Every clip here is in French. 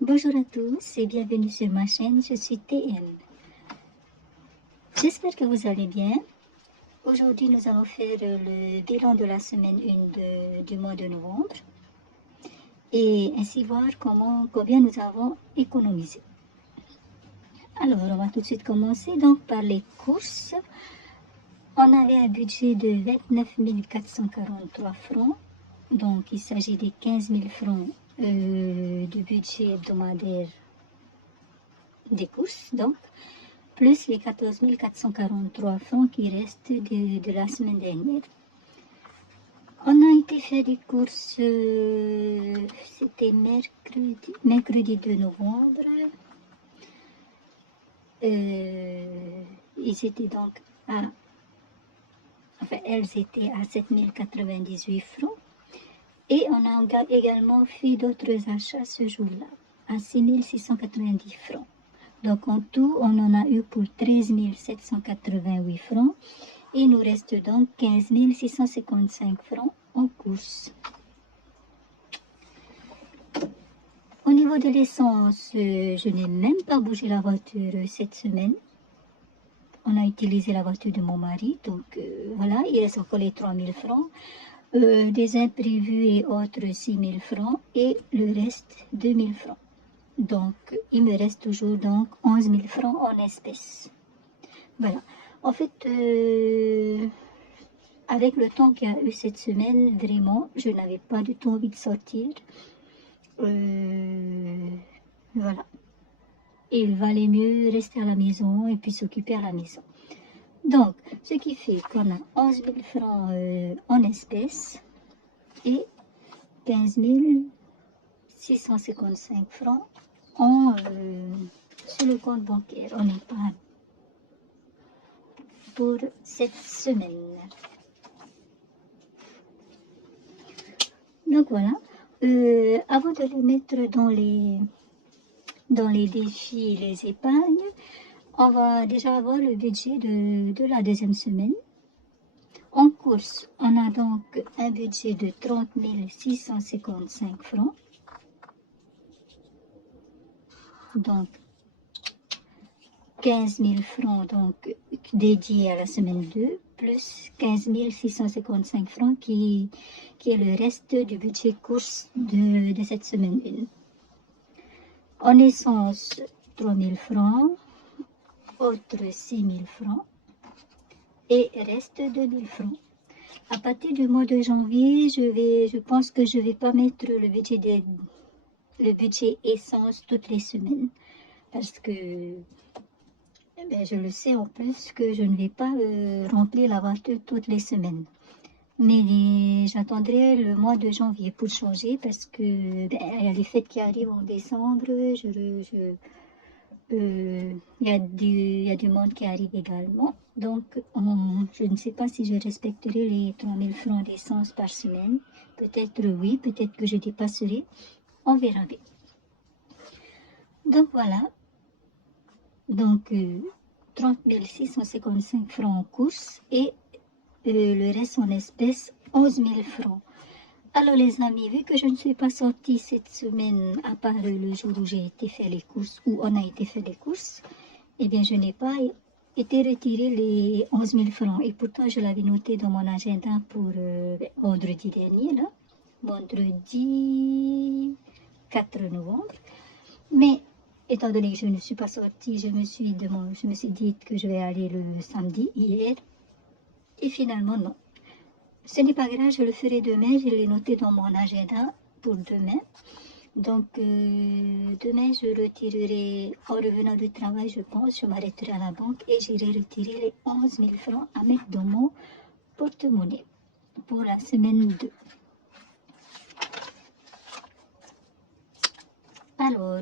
Bonjour à tous et bienvenue sur ma chaîne, je suis TM. J'espère que vous allez bien. Aujourd'hui, nous allons faire le bilan de la semaine 1 du mois de novembre et ainsi voir combien nous avons économisé. Alors, on va tout de suite commencer donc par les courses. On avait un budget de 29 443 francs, donc il s'agit des 15 000 francs du budget hebdomadaire des courses, donc, plus les 14 443 francs qui restent de la semaine dernière. On a été faire des courses, c'était mercredi 2 novembre. Ils étaient donc elles étaient à 7 098 francs. Et on a également fait d'autres achats ce jour-là, à 6 690 francs. Donc en tout, on en a eu pour 13 788 francs. Et il nous reste donc 15 655 francs en course. Au niveau de l'essence, je n'ai même pas bougé la voiture cette semaine. On a utilisé la voiture de mon mari, donc voilà, il reste encore les 3 000 francs. Des imprévus et autres 6 000 francs et le reste 2 000 francs. Donc, il me reste toujours donc 11 000 francs en espèces. Voilà. En fait, avec le temps qu'il y a eu cette semaine, vraiment, je n'avais pas du tout envie de sortir. Voilà. Il valait mieux rester à la maison et puis s'occuper à la maison. Donc, ce qui fait qu'on a 11 000 francs en espèces et 15 655 francs sur le compte bancaire en épargne pour cette semaine. Donc voilà, avant de les mettre dans les défis et les épargnes, on va déjà avoir le budget de la deuxième semaine. En course, on a donc un budget de 30 655 francs. Donc, 15 000 francs donc, dédiés à la semaine 2, plus 15 655 francs qui est le reste du budget course de cette semaine 1. En essence, 3 000 francs, autres 6 000 francs et reste 2 000 francs. À partir du mois de janvier, je pense que je ne vais pas mettre le budget essence toutes les semaines parce que je le sais en plus que je ne vais pas remplir la voiture toutes les semaines. Mais j'attendrai le mois de janvier pour changer parce que il y a les fêtes qui arrivent en décembre. Il y a du monde qui arrive également. Donc, je ne sais pas si je respecterai les 3 000 francs d'essence par semaine. Peut-être oui, peut-être que je dépasserai. On verra bien. Donc voilà. Donc, 30 655 francs en course et le reste en espèces, 11 000 francs. Alors les amis, vu que je ne suis pas sortie cette semaine, à part le jour où j'ai été faire les courses, où on a été faire les courses, eh bien je n'ai pas été retirer les 11 000 francs. Et pourtant, je l'avais noté dans mon agenda pour vendredi dernier, là, vendredi 4 novembre. Mais étant donné que je ne suis pas sortie, je me suis dit que je vais aller le samedi, hier. Et finalement, non. Ce n'est pas grave, je le ferai demain. Je l'ai noté dans mon agenda pour demain. Donc, demain, je retirerai, en revenant du travail, je pense, je m'arrêterai à la banque et j'irai retirer les 11 000 francs à mettre dans mon porte-monnaie pour la semaine 2. Alors,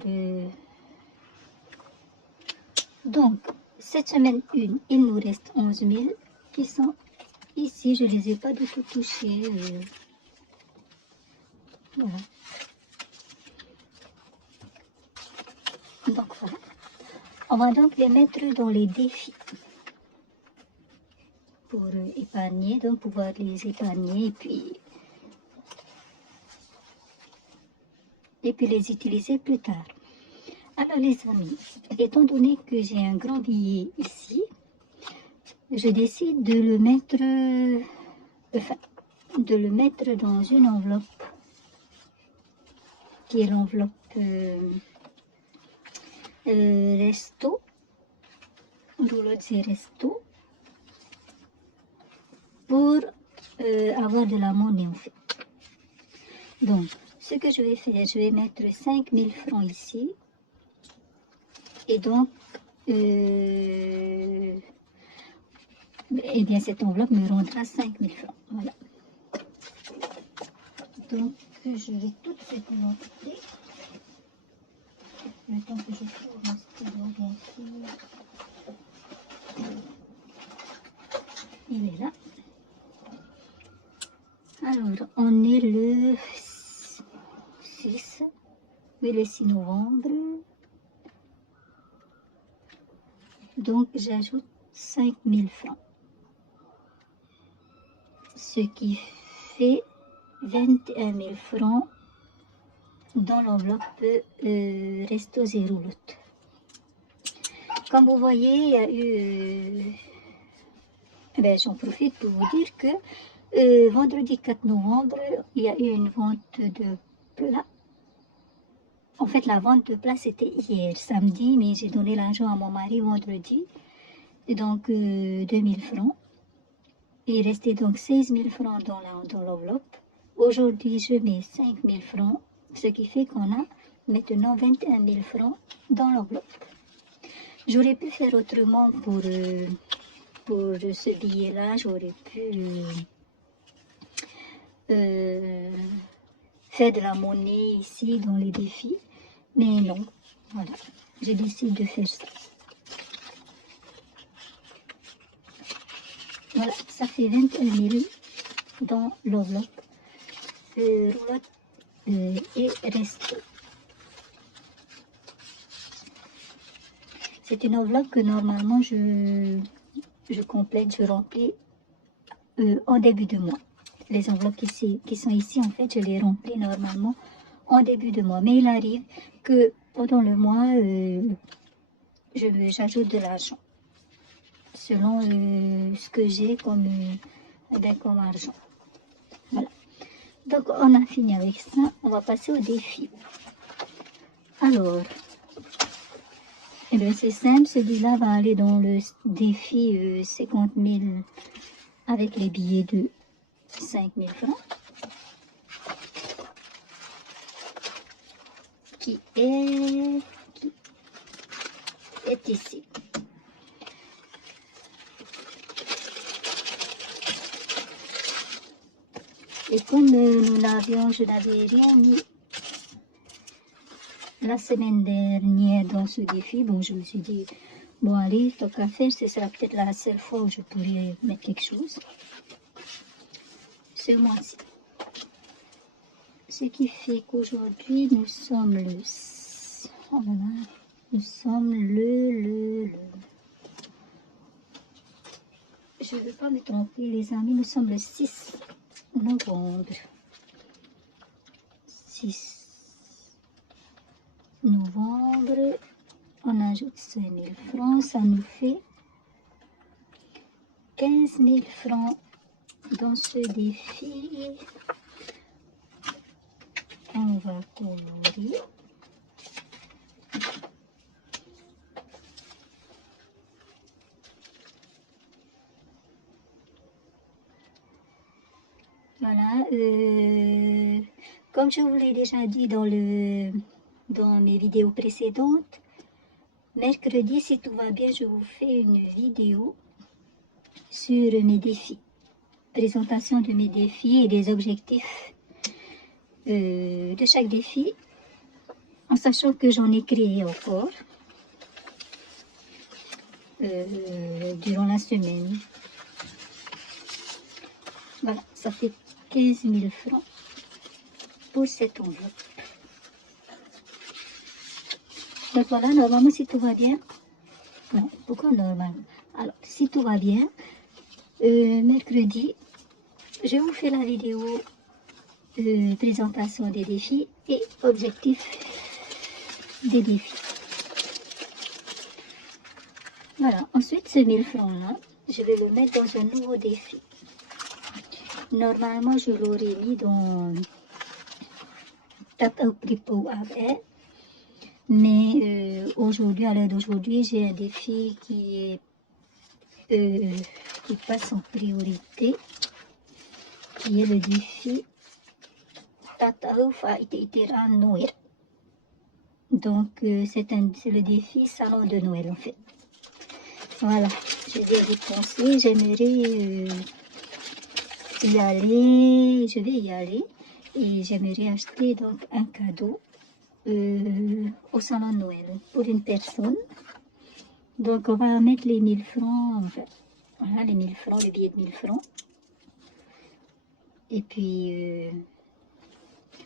donc, cette semaine 1, il nous reste 11 000 qui sont ici. Je ne les ai pas du tout touchés. Voilà. Donc, voilà. On va donc les mettre dans les défis pour épargner, donc pouvoir les épargner et puis les utiliser plus tard. Alors les amis, étant donné que j'ai un grand billet ici, je décide de le mettre, dans une enveloppe, qui est l'enveloppe resto, roulotte et resto, pour avoir de la monnaie en fait. Donc, ce que je vais faire, je vais mettre 5000 francs ici. Et donc, eh bien, cette enveloppe me rendra 5000 francs. Voilà. Donc, je vais tout de suite l'enlever. Le temps que je trouve un stylo, bien sûr. Il est là. Alors, on est le 6, oui, le 6 novembre. Donc, j'ajoute 5000 francs. Ce qui fait 21 000 francs dans l'enveloppe Restos et Roulotte. Comme vous voyez, il y a eu... j'en profite pour vous dire que vendredi 4 novembre, il y a eu une vente de plats. En fait, la vente de plats, c'était hier, samedi, mais j'ai donné l'argent à mon mari vendredi. Et donc, 2000 francs. Il restait donc 16 000 francs dans l'enveloppe. Aujourd'hui, je mets 5 000 francs, ce qui fait qu'on a maintenant 21 000 francs dans l'enveloppe. J'aurais pu faire autrement pour ce billet-là. J'aurais pu faire de la monnaie ici dans les défis. Mais non, voilà, j'ai décidé de faire ça. Voilà, ça fait 21 000 dans l'enveloppe roulotte et resto. C'est une enveloppe que normalement je complète, je remplis en début de mois. Les enveloppes qui sont ici, en fait, je les remplis normalement en début de mois. Mais il arrive que pendant le mois, j'ajoute de l'argent selon ce que j'ai comme argent. Voilà. Donc, on a fini avec ça. On va passer au défi. Alors, eh bien, c'est simple. Celui-là va aller dans le défi 50 000 avec les billets de 5 000 francs. Qui est ici. Et comme je n'avais rien mis la semaine dernière dans ce défi, bon, je me suis dit, bon, allez, tant qu'à faire, ce sera peut-être la seule fois où je pourrais mettre quelque chose. Ce mois-ci. Ce qui fait qu'aujourd'hui, nous sommes le... Oh là là, nous sommes je ne veux pas me tromper, les amis, nous sommes le 6 novembre. 6 novembre, on ajoute 5 000 francs, ça nous fait 15 000 francs dans ce défi. On va colorer. Voilà, comme je vous l'ai déjà dit dans mes vidéos précédentes, mercredi, si tout va bien, je vous fais une vidéo sur mes défis, présentation de mes défis et des objectifs de chaque défi, en sachant que j'en ai créé encore durant la semaine. Voilà, ça fait 15 000 francs pour cette enveloppe. Donc voilà, normalement, si tout va bien, non, pourquoi normalement? Alors, si tout va bien, mercredi, je vous fais la vidéo présentation des défis et objectifs des défis. Voilà, ensuite ce 1000 francs-là, je vais le mettre dans un nouveau défi. Normalement, je l'aurais mis dans Tap Out Pripo avec, mais aujourd'hui, à l'heure d'aujourd'hui, j'ai un défi qui passe en priorité, qui est le défi Tatao Faititiran Noir. Donc, c'est le défi Salon de Noël en fait. Voilà, je vais y penser, j'aimerais y aller, je vais y aller et j'aimerais acheter donc un cadeau au salon de Noël pour une personne. Donc on va mettre les 1000 francs, enfin, voilà les 1000 francs, le billet de 1000 francs. Et puis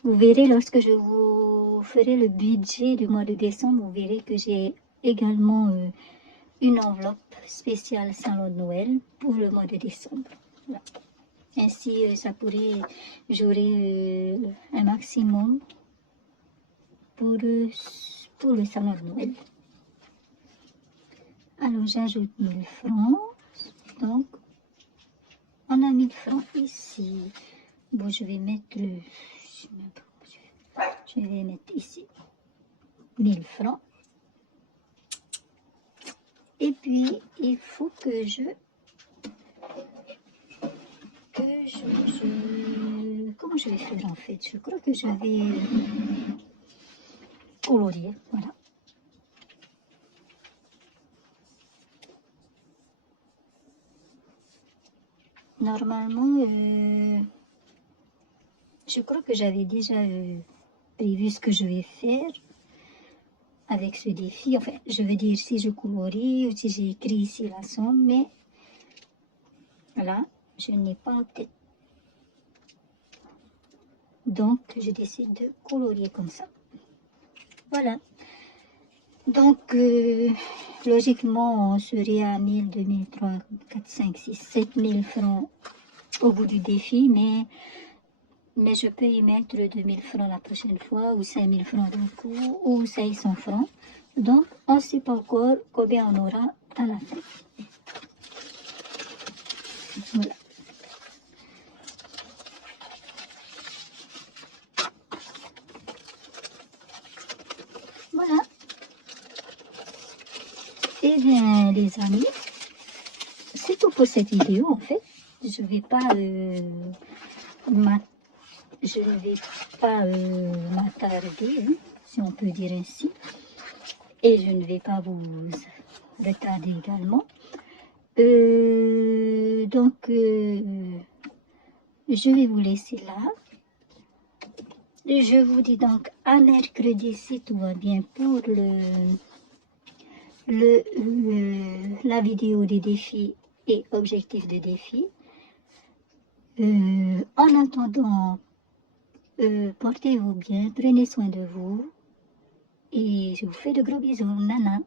vous verrez lorsque je vous ferai le budget du mois de décembre, vous verrez que j'ai également une enveloppe spéciale salon de Noël pour le mois de décembre. Voilà. Ainsi, j'aurai un maximum pour le salon de Noël. Alors, j'ajoute 1000 francs. Donc, on a 1000 francs ici. Bon, je vais mettre je vais mettre ici 1000 francs. Et puis, il faut que comment je vais faire en fait? Je crois que je vais colorier, voilà. Normalement, je crois que j'avais déjà prévu ce que je vais faire avec ce défi. Enfin, je veux dire, si je colorie ou si j'ai écrit ici la somme, mais là, je n'ai pas en tête. Donc, je décide de colorier comme ça. Voilà. Donc, logiquement, on serait à 1000, 2000, 3, 4, 5, 6, 7000 francs au bout du défi, mais je peux y mettre 2000 francs la prochaine fois, ou 5000 francs d'un coup, ou 500 francs. Donc, on ne sait pas encore combien on aura à la fin. Voilà. Voilà. Et bien, les amis, c'est tout pour cette vidéo, en fait. Je ne vais pas m'attarder, hein, si on peut dire ainsi. Et je ne vais pas vous retarder également. Donc, je vais vous laisser là. Je vous dis donc à mercredi si tout va bien pour la vidéo des défis et objectifs de défi. En attendant, portez-vous bien, prenez soin de vous et je vous fais de gros bisous, nana.